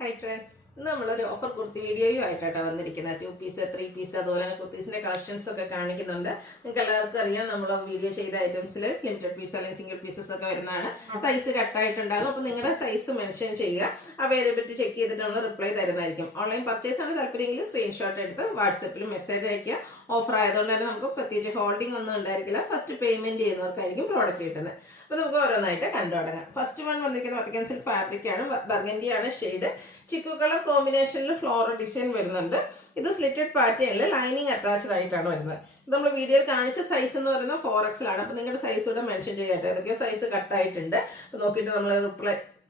Hi friends. ഇന്ന് നമ്മളൊരു offer kurti വീഡിയോയും ആയിട്ടാണ് വന്നിരിക്കുന്നത്. 2 പീസ് 3 പീസ് അതുപോലെ തന്നെ കുർത്തീസിൻ്റെ കളക്ഷൻസ് ഒക്കെ കാണിക്കുന്നുണ്ട്. നിങ്ങൾക്ക് എല്ലാവർക്കും അറിയാം നമ്മൾ വീഡിയോ ചെയ്ത ഐറ്റംസിൽ ലിമിറ്റഡ് പീസ് അല്ലെങ്കിൽ സിംഗിൾ പീസസ് ഒക്കെ വരുന്നതാണ്. സൈസ് കട്ടായിട്ടുണ്ടാകും. അപ്പോൾ നിങ്ങളുടെ സൈസ് മെൻഷൻ ചെയ്യുക. അവൈലബിലിറ്റി ചെക്ക് ചെയ്തിട്ട് നമ്മൾ റിപ്ലൈ തരുന്നതായിരിക്കും. ഓൺലൈൻ പർച്ചേസ് ആണ് താല്പര്യമെങ്കിൽ സ്ക്രീൻഷോട്ട് എടുത്ത് വാട്സപ്പിൽ മെസ്സേജ് അയക്കുക. ഓഫർ ആയതുകൊണ്ട് തന്നെ നമുക്ക് പ്രത്യേകിച്ച് ഹോൾഡിംഗ് ഒന്നും ഉണ്ടായിരിക്കില്ല. ഫസ്റ്റ് പേയ്മെൻറ്റ് ചെയ്യുന്നവർക്കായിരിക്കും പ്രോഡക്റ്റ് കിട്ടുന്നത്. അപ്പോൾ നമുക്ക് ഓരോന്നായിട്ട് കണ്ടു തുടങ്ങാം. ഫസ്റ്റ് വൺ വന്നിരിക്കുന്നത് വത്തിക്കൻ സിൽക്ക് ഫാബ്രിക് ആണ്. ബർഗൻഡിയാണ് ഷെയ്ഡ്. ചിക്കു കളർ കോമ്പിനേഷനിൽ ഫ്ലോറൽ ഡിസൈൻ വരുന്നുണ്ട്. ഇത് സ്ലിറ്റഡ് പാറ്റേണിൽ ലൈനിങ് അറ്റാച്ച്ഡ് ആയിട്ടാണ് വരുന്നത്. ഇത് നമ്മൾ വീഡിയോയിൽ കാണിച്ച സൈസ് എന്ന് പറയുന്നത് 4XL ആണ്. അപ്പോൾ നിങ്ങളുടെ സൈസ് കൂടെ മെൻഷൻ ചെയ്യട്ടെ. ഏതൊക്കെയോ സൈസ് കട്ടായിട്ടുണ്ട്. അപ്പോൾ നോക്കിയിട്ട് നമ്മൾ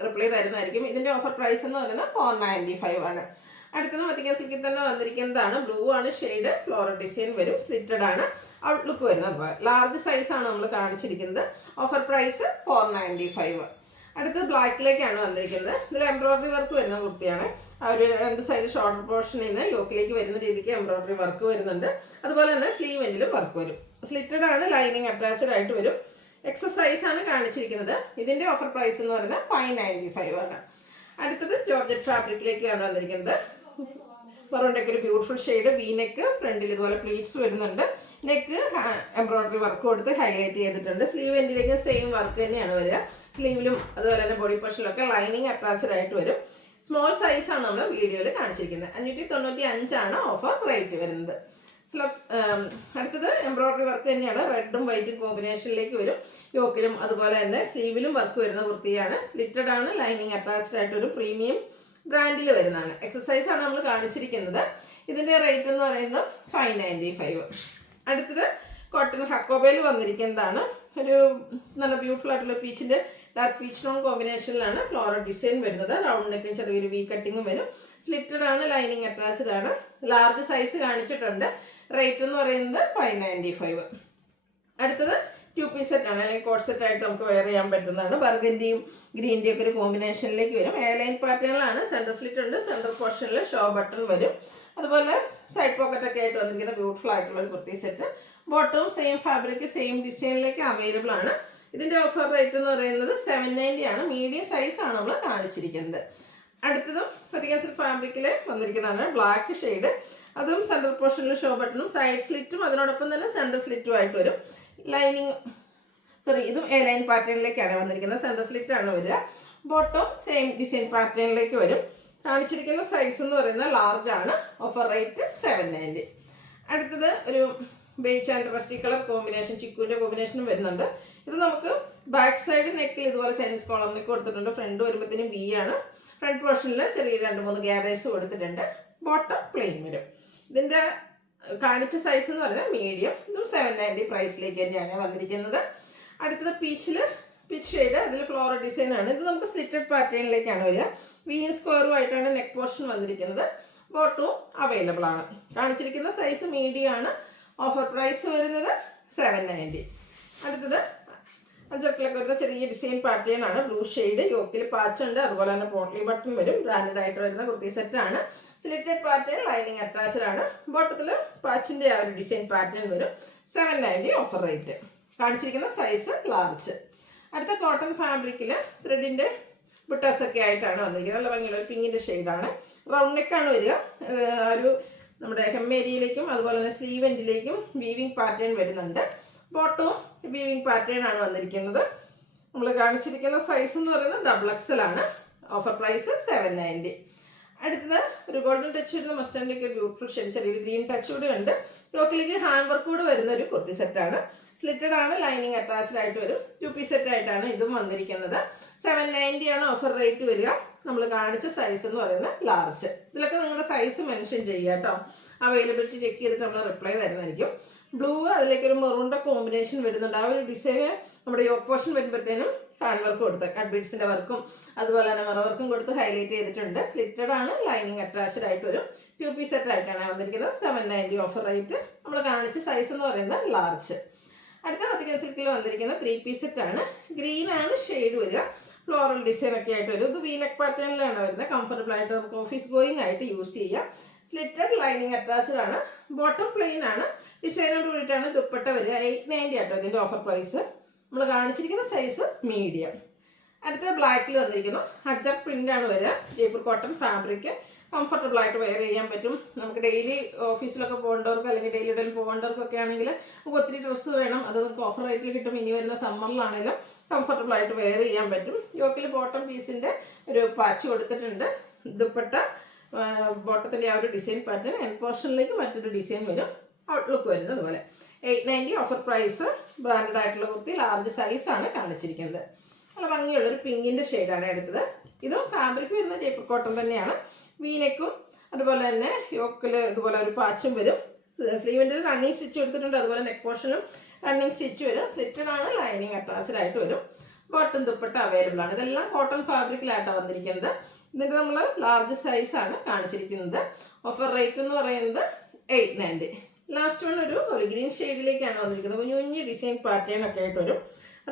റിപ്ലൈ തരുന്നതായിരിക്കും. ഇതിൻ്റെ ഓഫർ പ്രൈസ് എന്ന് പറയുന്നത് 495 ആണ്. അടുത്തത് വത്തിക്കൻ സിൽക്കിൽ തന്നെ വന്നിരിക്കുന്നതാണ്. ബ്ലൂ ആണ് ഷെയ്ഡ്. ഫ്ലോറൽ ഡിസൈൻ വരും. സ്ലിറ്റഡ് ആണ് ഔട്ട്ലുക്ക് വരുന്നത്. ലാർജ് സൈസാണ് നമ്മൾ കാണിച്ചിരിക്കുന്നത്. Offer price 495. അടുത്തത് ബ്ലാക്കിലേക്കാണ് വന്നിരിക്കുന്നത്. ഇതിൽ എംബ്രോയ്ഡറി വർക്ക് വരുന്ന കുർത്തിയാണ്. ആ ഒരു രണ്ട് സൈഡ് ഷോൾഡർ പോർഷനിൽ നിന്ന് യോക്കിലേക്ക് വരുന്ന രീതിക്ക് എംബ്രോയ്ഡറി വർക്ക് വരുന്നുണ്ട്. അതുപോലെ തന്നെ സ്ലീവ് എൻഡിലും വർക്ക് വരും. സ്ലിറ്റഡ് ആണ്, ലൈനിങ് അറ്റാച്ച്ഡ് ആയിട്ട് വരും. എക്സസൈസ് ആണ് കാണിച്ചിരിക്കുന്നത്. ഇതിൻ്റെ ഓഫർ പ്രൈസ് എന്ന് പറയുന്നത് 595 ആണ്. അടുത്തത് ജോർജറ്റ് ഫാബ്രിക്കിലേക്കാണ് വന്നിരിക്കുന്നത്. മറൂണിൻ്റെ ഒരു ബ്യൂട്ടിഫുൾ ഷെയ്ഡ്. വി നെക്ക്, ഫ്രണ്ടിൽ ഇതുപോലെ പ്ലീറ്റ്സ് വരുന്നുണ്ട്. നെക്ക് എംബ്രോയ്ഡറി വർക്ക് കൊടുത്ത് ഹൈലൈറ്റ് ചെയ്തിട്ടുണ്ട്. സ്ലീവ് എൻഡിലേക്ക് സെയിം വർക്ക് തന്നെയാണ് വരിക. സ്ലീവിലും അതുപോലെ തന്നെ ബോഡി പോർഷനിലൊക്കെ ലൈനിങ് അറ്റാച്ച്ഡ് ആയിട്ട് വരും. സ്മോൾ സൈസാണ് നമ്മൾ വീഡിയോയിൽ കാണിച്ചിരിക്കുന്നത്. 595 ആണ് ഓഫർ റേറ്റ് വരുന്നത്. അടുത്തത് എംബ്രോയ്ഡറി വർക്ക് തന്നെയാണ്. റെഡും വൈറ്റും കോമ്പിനേഷനിലേക്ക് വരും. യോക്കിലും അതുപോലെ തന്നെ സ്ലീവിലും വർക്ക് വരുന്ന കുർത്തിയാണ്. സ്ലിറ്റഡ് ആണ്, ലൈനിങ് അറ്റാച്ച്ഡ് ആയിട്ട് ഒരു പ്രീമിയം ബ്രാൻഡിൽ വരുന്നതാണ്. എക്സസൈസ് ആണ് നമ്മൾ കാണിച്ചിരിക്കുന്നത്. ഇതിൻ്റെ റേറ്റ് എന്ന് പറയുന്നത് 595. അടുത്തത് കോട്ടൺ ഹക്കോബയിൽ വന്നിരിക്കുന്നതാണ്. ഒരു നല്ല ബ്യൂട്ടിഫുൾ ആയിട്ടുള്ള പീച്ചിൻ്റെ ഡാർക്ക് പീച്ച് ടോൺ കോമ്പിനേഷനിലാണ് ഫ്ലോറൽ ഡിസൈൻ വരുന്നത്. റൗണ്ട് നെക്കും ചെറിയൊരു വി കട്ടിങ്ങും വരും. സ്ലിറ്റഡ് ആണ്, ലൈനിങ് അറ്റാച്ച്ഡ് ആണ്. ലാർജ് സൈസ് കാണിച്ചിട്ടുണ്ട്. റേറ്റ് എന്ന് പറയുന്നത് 595. അടുത്തത് 2 പീസ് സെറ്റ് ആണ്, അല്ലെങ്കിൽ കോട്ട് സെറ്റ് ആയിട്ട് നമുക്ക് വെയർ ചെയ്യാൻ പറ്റുന്നതാണ്. ബർഗൻഡിയും ഗ്രീൻ്റെയും ഒക്കെ ഒരു കോമ്പിനേഷനിലേക്ക് വരും. എയർലൈൻ പാറ്റേണിലാണ്. സെൻറ്റർ സ്ലിറ്റ് ഉണ്ട്. സെൻറ്റർ പോർഷനിൽ ഷോ ബട്ടൺ വരും. അതുപോലെ സൈഡ് പോക്കറ്റ് ഒക്കെ ആയിട്ട് വന്നിരിക്കുന്ന ബ്യൂട്ടിഫുൾ ആയിട്ടുള്ള ഒരു കുർത്തി സെറ്റ്. ബോട്ടവും സെയിം ഫാബ്രിക് സെയിം ഡിസൈനിലേക്ക് അവൈലബിൾ ആണ്. ഇതിൻ്റെ ഓഫർ റേറ്റ് എന്ന് പറയുന്നത് 790 ആണ്. മീഡിയം സൈസ് ആണ് നമ്മൾ കാണിച്ചിരിക്കുന്നത്. അടുത്തതും വത്തിക്കൻ സിൽക്ക് ഫാബ്രിക്കിൽ വന്നിരിക്കുന്നതാണ്. Black shade. അതും സെൻട്രൽ പോർഷനിൽ ഷോ ബട്ടണും സൈഡ് സ്ലിറ്റും അതിനോടൊപ്പം തന്നെ സെൻറ്റർ സ്ലിറ്റും ആയിട്ട് വരും. ഇതും എ ലൈൻ പാറ്റേണിലേക്കാണ് വന്നിരിക്കുന്നത്. സെൻറ്റർ സ്ലിറ്റ് ആണ് വരിക. ബോട്ടം സെയിം ഡിസൈൻ പാറ്റേണിലേക്ക് വരും. കാണിച്ചിരിക്കുന്ന സൈസ് എന്ന് പറയുന്നത് ലാർജ് ആണ്. Offer rate 790. അടുത്തത് ഒരു beige and rusty colour combination, ചിക്കുവിൻ്റെ കോമ്പിനേഷനും വരുന്നുണ്ട്. ഇത് നമുക്ക് ബാക്ക് സൈഡ് നെക്കിൽ ഇതുപോലെ ചൈനീസ് കോളർ നെക്ക് കൊടുത്തിട്ടുണ്ട്. ഫ്രണ്ട് വരുമ്പോഴത്തേനും വി ആണ്. ഫ്രണ്ട് പോർഷനിൽ ചെറിയ 2-3 ഗ്യാദേഴ്സ് കൊടുത്തിട്ടുണ്ട്. ബോട്ടം പ്ലെയിൻ വരും. ഇതിൻ്റെ കാണിച്ച സൈസ് എന്ന് പറയുന്നത് മീഡിയം. ഇതും 790 പ്രൈസിലേക്ക് തന്നെയാണ് വന്നിരിക്കുന്നത്. അടുത്തത് പീച്ച് ഷെയ്ഡ്. അതിൽ ഫ്ലോറൽ ഡിസൈൻ ആണ്. ഇത് നമുക്ക് സ്ലിറ്റഡ് പാറ്റേണിലേക്കാണ് വരിക. വിയും സ്ക്വയറും ആയിട്ടാണ് നെക്ക് പോർഷൻ വന്നിരിക്കുന്നത്. ബോട്ടവും അവൈലബിൾ ആണ്. കാണിച്ചിരിക്കുന്ന സൈസ് മീഡിയം ആണ്. ഓഫർ പ്രൈസ് വരുന്നത് 790. അടുത്തത് അഞ്ചൊക്കെ വരുന്ന ചെറിയ ഡിസൈൻ പാറ്റേൺ ആണ്. Blue shade. യോക്കിൽ പാച്ച് ഉണ്ട്. അതുപോലെ തന്നെ പോട്ട്ലി ബട്ടൺ വരും. ബ്രാൻഡഡ് ആയിട്ട് വരുന്ന കുർത്തി സെറ്റാണ്. സ്ലിറ്റഡ് പാറ്റേൺ, ലൈനിങ് അറ്റാച്ച്ഡ് ആണ്. ബോട്ടത്തിൽ പാച്ചിൻ്റെ ആ ഒരു ഡിസൈൻ പാറ്റേൺ വരും. 790 ഓഫർ റേറ്റ്. കാണിച്ചിരിക്കുന്ന സൈസ് ലാർജ്. അടുത്ത കോട്ടൺ ഫാബ്രിക്കിൽ ത്രെഡിൻ്റെ ബുട്ടാസൊക്കെ ആയിട്ടാണ് വന്നിരിക്കുന്നത്. നല്ല ഭംഗിയുള്ള ഒരു പിങ്കിൻ്റെ ഷെയ്ഡാണ്. റൗണ്ട് നെക്കാണ് വരിക. ഒരു നമ്മുടെ ഹെം ഏരിയയിലേക്കും അതുപോലെ തന്നെ സ്ലീവ് എൻഡിലേക്കും വീവിങ് പാറ്റേൺ വരുന്നുണ്ട്. ബോട്ടവും വീവിങ് പാറ്റേൺ ആണ് വന്നിരിക്കുന്നത്. നമ്മൾ കാണിച്ചിരിക്കുന്ന സൈസ് എന്ന് പറയുന്നത് XXL ആണ്. Offer price 790. അടുത്തത് ഒരു ഗോൾഡൻ ടച്ച് വരുന്ന മസ്റ്റാൻഡിലേക്ക് ഒരു ബ്യൂട്ടിഫുൾ ഷെയ്ഡ്, ചെറിയൊരു ഗ്രീൻ ടച്ച് കൂടെ ഉണ്ട്. യോക്കിലേക്ക് ഹാൻഡ് വർക്ക് കൂടെ വരുന്ന ഒരു കുർത്തി സെറ്റാണ്. സ്ലിറ്റഡ് ആണ്, ലൈനിങ് അറ്റാച്ച്ഡ് ആയിട്ട് വരും. 2 പീസ് സെറ്റ് ആയിട്ടാണ് ഇതും വന്നിരിക്കുന്നത്. 790 ആണ് ഓഫർ റേറ്റ് വരിക. നമ്മൾ കാണിച്ച സൈസ് എന്ന് പറയുന്നത് ലാർജ്. ഇതിലൊക്കെ നിങ്ങളുടെ സൈസ് മെൻഷൻ ചെയ്യുക കേട്ടോ. അവൈലബിലിറ്റി ചെക്ക് ചെയ്തിട്ട് നമ്മൾ റിപ്ലൈ തരുന്നതായിരിക്കും. ബ്ലൂ, അതിലേക്ക് ഒരു മെറൂണിൻ്റെ കോമ്പിനേഷൻ വരുന്നുണ്ട്. ആ ഒരു ഡിസൈന് നമ്മുടെ യോക്ക് പോർഷൻ വരുമ്പോഴത്തേനും ഹാൻഡ് വർക്ക് കൊടുത്ത് കട്ട് ബീഡ്സിൻ്റെ വർക്കും അതുപോലെ തന്നെ മറ വർക്കും കൊടുത്ത് ഹൈലൈറ്റ് ചെയ്തിട്ടുണ്ട്. സ്ലിറ്റഡ് ആണ്, ലൈനിങ് അറ്റാച്ച്ഡ് ആയിട്ട് വരും. 2 പീസ് സെറ്റ് ആയിട്ടാണ് വന്നിരിക്കുന്നത്. 790 ഓഫർ റേറ്റ്. നമ്മൾ കാണിച്ച സൈസ് എന്ന് പറയുന്നത് ലാർജ്. അടുത്ത വത്തിക്കൻ സിൽക്കിൽ വന്നിരിക്കുന്ന 3 പീസ് സെറ്റ് ആണ്. ഗ്രീൻ ആണ് ഷെയ്ഡ് വരിക. ഫ്ലോറൽ ഡിസൈൻ ഒക്കെ ആയിട്ട് വരും. ഇത് വി നെക്ക് പാറ്റേണിലാണ് വരുന്നത്. കംഫർട്ടബിൾ ആയിട്ട് നമുക്ക് ഓഫീസ് ഗോയിങ് ആയിട്ട് യൂസ് ചെയ്യാം. സ്ലിറ്റഡ്, ലൈനിങ് അറ്റാച്ച്ഡ് ആണ്. ബോട്ടം പ്ലെയിൻ ആണ്. ഡിസൈനോട് കൂടിയിട്ടാണ് ദുപ്പട്ട വരിക. 890 ആട്ടോ ഇതിൻ്റെ ഓഫർ പ്രൈസ്. നമ്മൾ കാണിച്ചിരിക്കുന്ന സൈസ് മീഡിയം. അടുത്ത ബ്ലാക്കിൽ വന്നിരിക്കുന്നു. അജർ പ്രിൻ്റാണ് വരിക. Jaipur cotton fabric. കംഫർട്ടബിൾ ആയിട്ട് വെയർ ചെയ്യാൻ പറ്റും. നമുക്ക് ഡെയിലി ഓഫീസിലൊക്കെ പോകേണ്ടവർക്ക് അല്ലെങ്കിൽ ഡെയിലി ഇടയിൽ പോകേണ്ടവർക്കൊക്കെ ആണെങ്കിൽ നമുക്ക് ഒത്തിരി ഡ്രസ്സ് വേണം. അത് നമുക്ക് ഓഫർ റേറ്റിൽ കിട്ടും. ഇനി വരുന്ന സമ്മറിലാണെങ്കിലും കംഫർട്ടബിൾ ആയിട്ട് വെയർ ചെയ്യാൻ പറ്റും. യോക്കിൽ ബോട്ടം പീസിൻ്റെ ഒരു പാച്ച് കൊടുത്തിട്ടുണ്ട്. ദുപ്പട്ട ബോട്ടത്തിൻ്റെ ആ ഒരു ഡിസൈൻ പാറ്റേൺ എൻ പോർഷനിലേക്ക് മറ്റൊരു ഡിസൈൻ വരും. ഔട്ട്ലുക്ക് വരുന്നത് പോലെ. 890 ഓഫർ പ്രൈസ്. ബ്രാൻഡഡ് ആയിട്ടുള്ള കുർത്തി ലാർജ് സൈസാണ് കാണിച്ചിരിക്കുന്നത്. നല്ല ഭംഗിയുള്ളൊരു പിങ്കിൻ്റെ ഷെയ്ഡാണ് എടുത്തത്. ഇതും ഫാബ്രിക് വരുന്ന ജയ്പൂർ കോട്ടൺ തന്നെയാണ്. വീനെക്കും അതുപോലെ തന്നെ യോക്കിൽ ഇതുപോലെ ഒരു പാച്ചും വരും. സ്ലീവിൻ്റെ റണ്ണിങ് സ്റ്റിച്ച് എടുത്തിട്ടുണ്ട്. അതുപോലെ നെക്ക് പോർഷനും റണ്ണിങ് സ്റ്റിച്ച് വരും. സെറ്റഡ് ആണ്. ലൈനിങ് അറ്റാച്ച്ഡ് ആയിട്ട് വരും. ബോട്ടം ദുപ്പട്ട അവൈലബിൾ ആണ്. ഇതെല്ലാം കോട്ടൺ ഫാബ്രിക്കിലായിട്ടാണ് വന്നിരിക്കുന്നത്. ഇതിൻ്റെ നമ്മൾ ലാർജ് സൈസാണ് കാണിച്ചിരിക്കുന്നത്. ഓഫർ റേറ്റ് എന്ന് പറയുന്നത് 890. ലാസ്റ്റ് വൺ ഒരു ഗ്രീൻ ഷെയ്ഡിലേക്കാണ് വന്നിരിക്കുന്നത്. കുഞ്ഞു കുഞ്ഞു ഡിസൈൻ പാറ്റേൺ ഒക്കെ ആയിട്ട് വരും.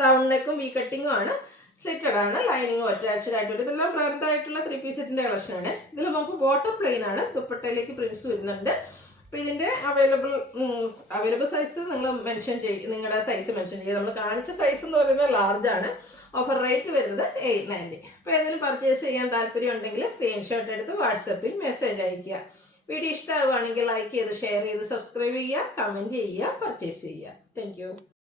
റൗണ്ട് നെക്കും വി കട്ടിങ്ങും ആണ്. സ്ലിറ്റഡ് ആണ്. ലൈനിങ്ങും അറ്റാച്ച്ഡ് ആയിട്ട് വരും. ഇതെല്ലാം ബ്രാൻഡ് ആയിട്ടുള്ള 3 പീസ് സെറ്റിൻ്റെ കളക്ഷനാണ്. ഇതിൽ നമുക്ക് ബോട്ടം പ്ലെയിൻ ആണ്. ദുപ്പട്ടയിലേക്ക് പ്രിൻസ് വരുന്നുണ്ട്. അപ്പോൾ ഇതിൻ്റെ അവൈലബിൾ സൈസ് നിങ്ങൾ മെൻഷൻ ചെയ്യും. നിങ്ങളുടെ സൈസ് മെൻഷൻ ചെയ്യുക. നമ്മൾ കാണിച്ച സൈസ് എന്ന് പറയുന്നത് ലാർജ് ആണ്. ഓഫർ റേറ്റ് വരുന്നത് 890. അപ്പോൾ ഏതെങ്കിലും പർച്ചേസ് ചെയ്യാൻ താല്പര്യം ഉണ്ടെങ്കിൽ സ്ക്രീൻഷോട്ട് എടുത്ത് വാട്സപ്പിൽ മെസ്സേജ് അയയ്ക്കുക. വീഡിയോ ഇഷ്ടമാവുകയാണെങ്കിൽ ലൈക്ക് ചെയ്ത് ഷെയർ ചെയ്ത് സബ്സ്ക്രൈബ് ചെയ്യുക, കമൻറ്റ് ചെയ്യുക, പർച്ചേസ് ചെയ്യുക. താങ്ക്